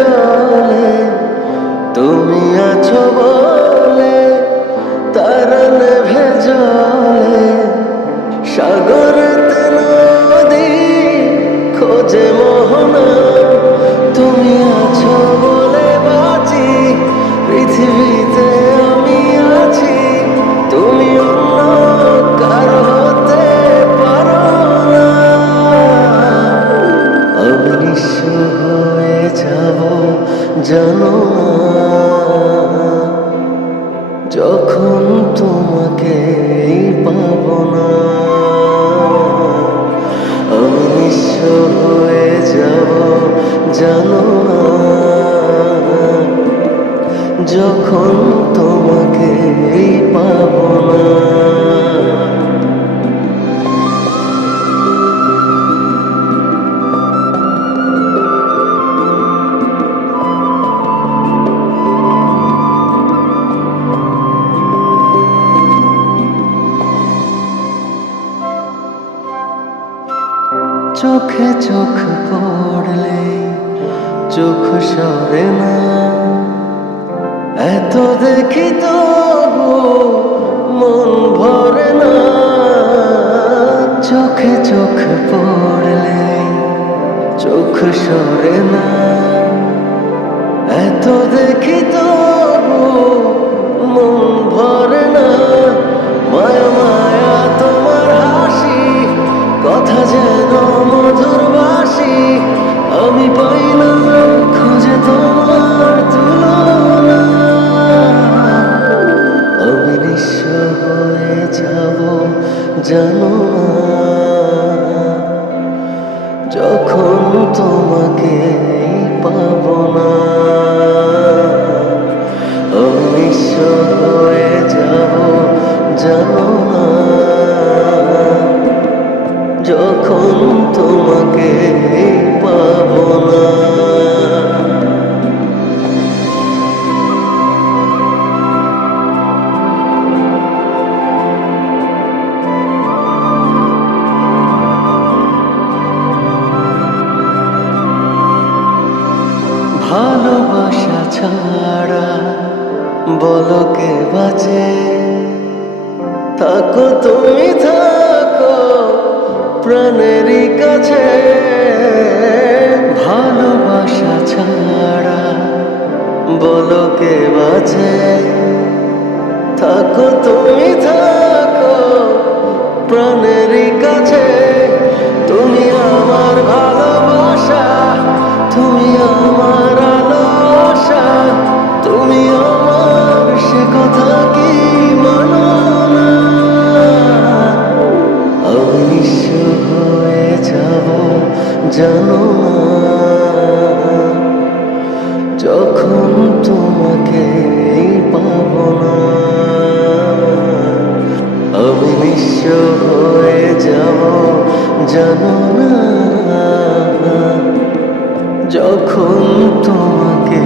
চলে তুমি আছো বলে তারা নেভে জলে সাগরে যখন তোমাকে পাব না আমি নিঃস্ব হয়ে যাব জানো না। যখন চোখে চোখ পড়লে চোখ সরে না। এত দেখি তো মন ভরে না। চোখে চোখ পড়লে চোখ সরে না। এত দেখি তো জানো যখন তোমাকে পাব না আমি হয়ে যাব জানো না যখন তোমাকে বলো কে বাঁচে থাকো তুমি, থাকো প্রাণেরই কাছে। ভালোবাসা ছাড়া বলো কে বাঁচে থাকো তুমি, থাকো প্রাণেরই জানো যখন তোমাকে পাব না আমি বিশ্ব হয়ে যাব জানো না যখন তোমাকে